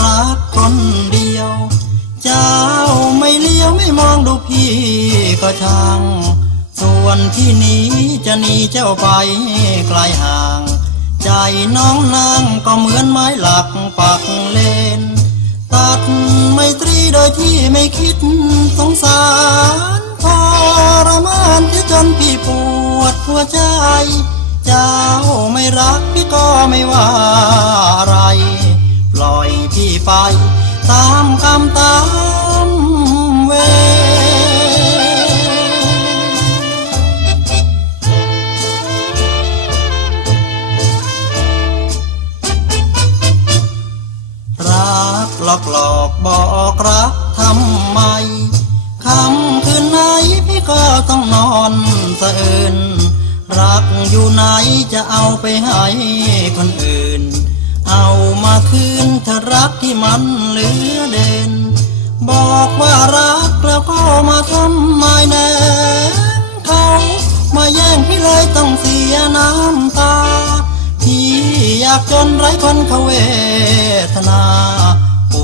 รักคนเดียว เจ้าไม่เลี้ยวไม่มองดูพี่ก็ช่าง ส่วนที่หนี้จะหนีเจ้าไปไกลห่าง ใจน้องนางก็เหมือนไม้หลักปักเลน ตัดไม่ตรีโดยที่ไม่คิดสงสารทรมานที่จนพี่ปวดหัวใจ เจ้าไม่รักพี่ก็ไม่ว่าอะไร ไป ตามกรรมตามเวรรักหลอกหลอกบอกรักทำไมคำคืนไหนพี่ก็ต้องนอนสะอื่นรักอยู่ไหนจะเอาไปให้คนอื่น เอามาคืน มันเหลือเด่น บอกว่ารักแล้วก็มาทำไมแน่เขามาแย่งพี่เลยต้องเสียน้ำตา พี่อยากจนไร้คนเขาเวทนา ป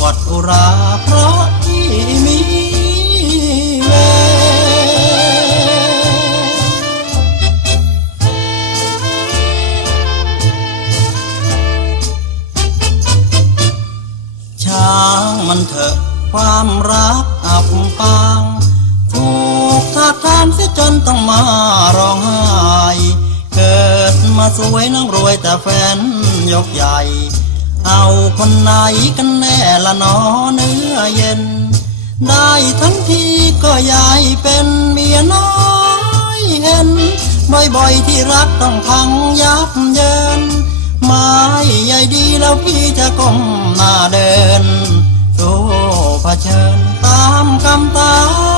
วดอุราเพราะพี่มี มันเถอะความรักอับปางถูกทาทามเสียจนต้องมาร้องไห้เกิดมาสวยน้องรวยแต่แฟนยกใหญ่ เอาคนไหนกันแน่ละนอเนื้อเย็น ได้ทั้งทีก็ยายเป็นเมียน้อยเห็น บ่อยๆที่รักต้องพังยับเยิน ไม่ใหญ่ดีแล้วพี่จะก้มหน้าเดิน เผชิญตามคำตา